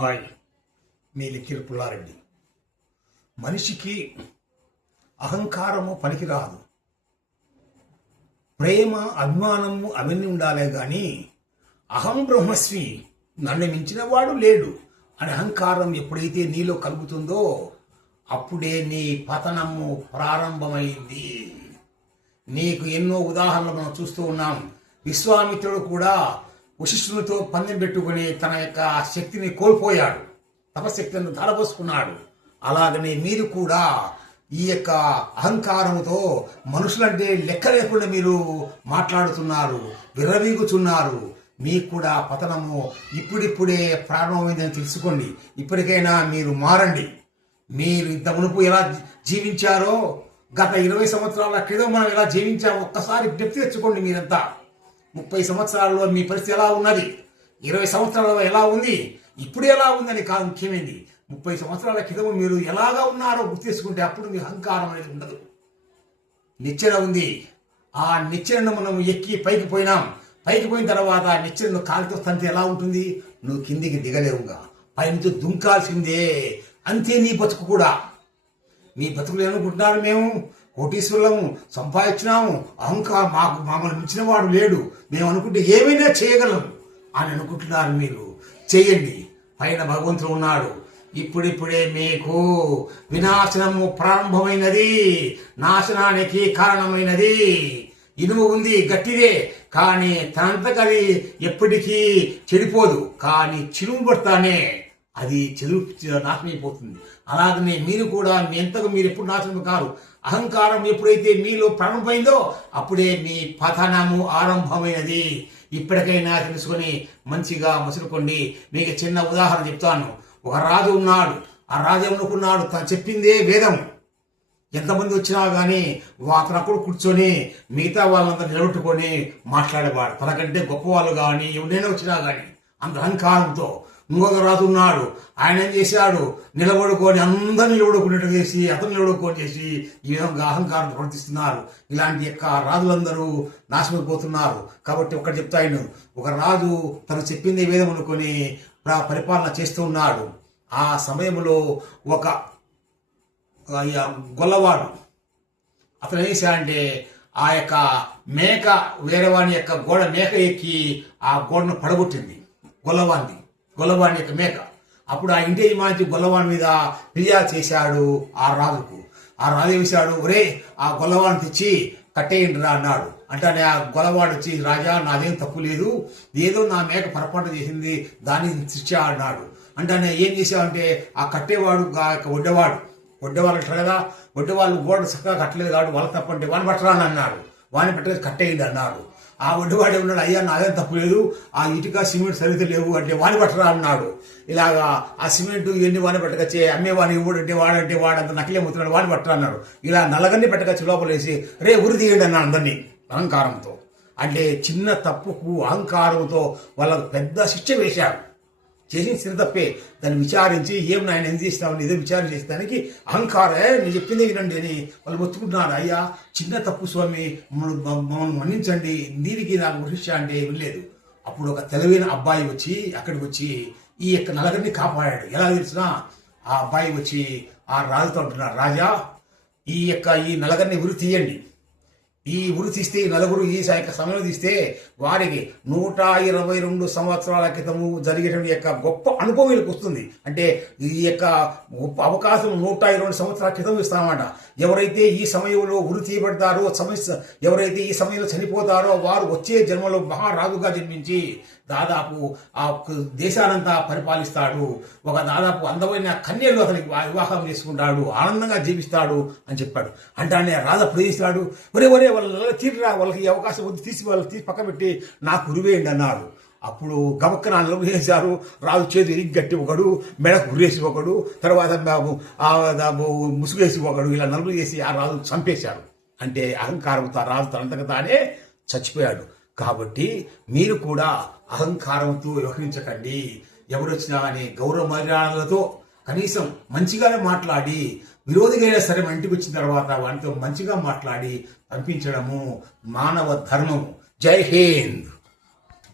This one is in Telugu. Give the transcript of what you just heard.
హాయ్, మీ లిఖిల్ పుల్లారెడ్డి. మనిషికి అహంకారము పనికిరాదు. ప్రేమ, అభిమానము అవన్నీ ఉండాలే గాని అహం బ్రహ్మస్మి, నన్ను మించిన వాడు లేడు అనే అహంకారం ఎప్పుడైతే నీలో కలుగుతుందో అప్పుడే నీ పతనము ప్రారంభమైంది. నీకు ఎన్నో ఉదాహరణలు మనం చూస్తూ ఉన్నాం. విశ్వామిత్రుడు కూడా వశిష్ఠునితో పందెం పెట్టుకుని తన యొక్క శక్తిని కోల్పోయాడు, తపశక్తిని ధారపోసుకున్నాడు. అలాగనే మీరు కూడా ఈ యొక్క అహంకారంతో మనుషులంటే లెక్క లేకుండా మీరు మాట్లాడుతున్నారు, విర్రవీగుతున్నారు. మీకు కూడా పతనము ఇప్పుడిప్పుడే ప్రారంభమైందని తెలుసుకోండి. ఇప్పటికైనా మీరు మారండి. మీరు ఇంత మునుపు ఎలా జీవించారో, గత 20 సంవత్సరాల క్రితం మనం ఎలా జీవించామో ఒక్కసారి జ్ఞప్తి తెచ్చుకోండి. మీరంతా 30 సంవత్సరాల్లో మీ పరిస్థితి ఎలా ఉన్నది, 20 సంవత్సరాలలో ఎలా ఉంది, ఇప్పుడు ఎలా ఉందని కాదు ముఖ్యమైనది. 30 సంవత్సరాల క్రితం మీరు ఎలాగా ఉన్నారో గుర్తు చేసుకుంటే అప్పుడు మీ అహంకారం అనేది ఉండదు. నిచ్చెన ఉంది, ఆ నిచ్చెనను మనం ఎక్కి పైకి పోయినాం. పైకి పోయిన తర్వాత నిచ్చెనను కాలితో తంతే ఎలా ఉంటుంది? నువ్వు కిందికి దిగలేవుగా, పైనుంచి దుంకాల్సిందే. అంతే నీ బతుకు కూడా. మీ బతుకులు ఏమనుకుంటున్నారు? మేము కోటీశ్వరులము, సంపాదించినాము, అహంకారం మమ్మల్ని మించిన వాడు లేడు, మేము అనుకుంటే ఏమైనా చేయగలం అని అనుకుంటున్నారు. మీరు చేయండి, పైన భగవంతుడు ఉన్నాడు. ఇప్పుడిప్పుడే మీకు వినాశనము ప్రారంభమైనది, నాశనానికి కారణమైనది. ఇనుము ఉంది, గట్టిదే, కానీ తనంతకది ఎప్పటికీ చెడిపోదు. కానీ చిలుము పడతానే అది నాశనమైపోతుంది. అలాగనే మీరు కూడా ఎంతకు మీరు ఎప్పుడు నాశనం కారు. అహంకారం ఎప్పుడైతే మీలో ప్రారంభమైందో అప్పుడే మీ పతనము ఆరంభమైనది. ఇప్పటికైనా తెలుసుకొని మంచిగా మసులుకోండి. మీకు చిన్న ఉదాహరణ చెప్తాను. ఒక రాజు ఉన్నాడు. ఆ రాజు ఏమనుకున్నాడు? తను చెప్పిందే వేదం. ఎంతమంది వచ్చినా కానీ అతనప్పుడు కూర్చొని మిగతా వాళ్ళందరూ నిలబెట్టుకొని మాట్లాడేవాడు. తనకంటే గొప్ప వాళ్ళు కానీ ఎవరైనా వచ్చినా కానీ అంత అహంకారంతో. ఇంకొక రాజు ఉన్నాడు. ఆయన ఏం చేశాడు? నిలబడుకొని అందరిని నిలబడుకునేట్టు చేసి అతను నిలబడుకొని చేసి ఈ విధంగా అహంకారం ప్రవర్తిస్తున్నారు. ఇలాంటి యొక్క రాజులందరూ నాశనమైపోతున్నారు. కాబట్టి ఒకటి చెప్తా, ఒక రాజు తను చెప్పింది వేదం అనుకొని పరిపాలన చేస్తూ ఉన్నాడు. ఆ సమయంలో ఒక గొల్లవాడు అతను ఏం చేశాడంటే ఆ యొక్క మేక వేరే వాని యొక్క గోడ మేక ఎక్కి ఆ గోడను పడగొట్టింది. గొల్లవాణి యొక్క మేక. అప్పుడు ఆ ఇంటి యజమాని గొల్లవాణి మీద ఫిర్యాదు చేశాడు ఆ రాజుకు. ఆ రాజు వేశాడు, ఒరే ఆ గొల్లవాడిని తెచ్చి కట్టేయండి రా అన్నాడు. అంటే ఆ గొల్లవాడు వచ్చి, రాజా నాదేం తప్పు లేదు, ఏదో నా మేక పొరపాటు చేసింది, దాన్ని శిక్ష అన్నాడు. అంటే ఏం చేశావంటే ఆ కట్టేవాడు వడ్డేవాళ్ళు అంటారు కదా, వడ్డేవాళ్ళు గోడ చక్కగా కట్టలేదు కాబట్టి వాళ్ళ తప్పంటే వాడిని పట్టరా అని అన్నాడు. వాడిని పెట్టలేదు, కట్టేయండి అన్నాడు. ఆ వడ్డీవాడే ఉన్నాడు, అయ్యా నాదేం తప్పు లేదు, ఆ ఇటుక సిమెంట్ సరిగ్గా లేవు అంటే వాడిని పట్టరా అన్నాడు. ఇలాగా ఆ సిమెంట్ ఇవన్నీ వాడిని పెట్టకచ్చే, అమ్మేవాడిని ఇవ్వడంటే వాడంత నకిలే ముతున్నాడు, వాడిని పట్టరా అన్నాడు. ఇలా నల్లగన్ని పెట్టకచ్చి లోపలేసి రే ఉరి తీయండి అన్నాడు అందరినీ అహంకారంతో. అంటే చిన్న తప్పుకు అహంకారంతో వాళ్ళకు పెద్ద శిక్ష వేశాడు. చేసిన చిన్న తప్పే, దాన్ని విచారించి ఏం నాయన ఏం చేసినామని ఏదో విచారణ చేసేదానికి అహంకారే నేను చెప్పింది వినండి అని వాళ్ళు మొత్తుకుంటున్నారు. అయ్యా చిన్న తప్పు స్వామి, మమ్మల్ని మన్నించండి, దీనికి నాకు శిక్ష అంటే వినలేదు. అప్పుడు ఒక తెలివైన అబ్బాయి వచ్చి అక్కడికి వచ్చి ఈ యొక్క నలుగురిని కాపాడాడు. ఎలా తెలిసినా ఆ అబ్బాయి వచ్చి ఆ రాజుతో అంటున్నాడు, రాజా ఈ నలుగురిని ఉరి తీయండి. ఈ ఉరి తీస్తే నలుగురు ఈ సమయం తీస్తే వారికి 122 సంవత్సరాల క్రితము జరిగేటువంటి యొక్క గొప్ప అనుభవం వీళ్ళకి వస్తుంది. అంటే ఈ యొక్క గొప్ప అవకాశం 122 సంవత్సరాల క్రితం ఇస్తామన్నమాట. ఎవరైతే ఈ సమయంలో ఉరి తీయబడతారో, ఎవరైతే ఈ సమయంలో చనిపోతారో వారు వచ్చే జన్మలో మహారాజుగా జన్మించి దాదాపు ఆ దేశానంతా పరిపాలిస్తాడు. ఒక దాదాపు అందమైన కన్యలు అతనికి వివాహం చేసుకుంటాడు, ఆనందంగా జీవిస్తాడు అని చెప్పాడు. అంటే రాజు ప్రవేశిస్తాడు, ఒరే వాళ్ళ తీరురా, వాళ్ళకి ఈ అవకాశం వద్దు, తీసి పక్క పెట్టి నాకు ఉరివేయండి అన్నాడు. అప్పుడు గమక్కన నలుగురు చేశారు. రాజు చేతి ఇరిగి గట్టి ఒకడు, మెడకు ఉరేసి ఒకడు, తర్వాత ముసుగేసి ఒకడు, ఇలా నలుగురు చేసి ఆ రాజు చంపేశాడు. అంటే అహంకారంతో రాజు తనంతగా తానే చచ్చిపోయాడు. కాబట్టి మీరు కూడా అహంకారంతో వ్యవహరించకండి. ఎవరు వచ్చినా కానీ గౌరవ మర్యాదలతో కనీసం మంచిగానే మాట్లాడి, విరోధిగైనా సరే మన ఇంటికి వచ్చిన తర్వాత వాటితో మంచిగా మాట్లాడి పంపించడము మానవ ధర్మము. జై హింద్.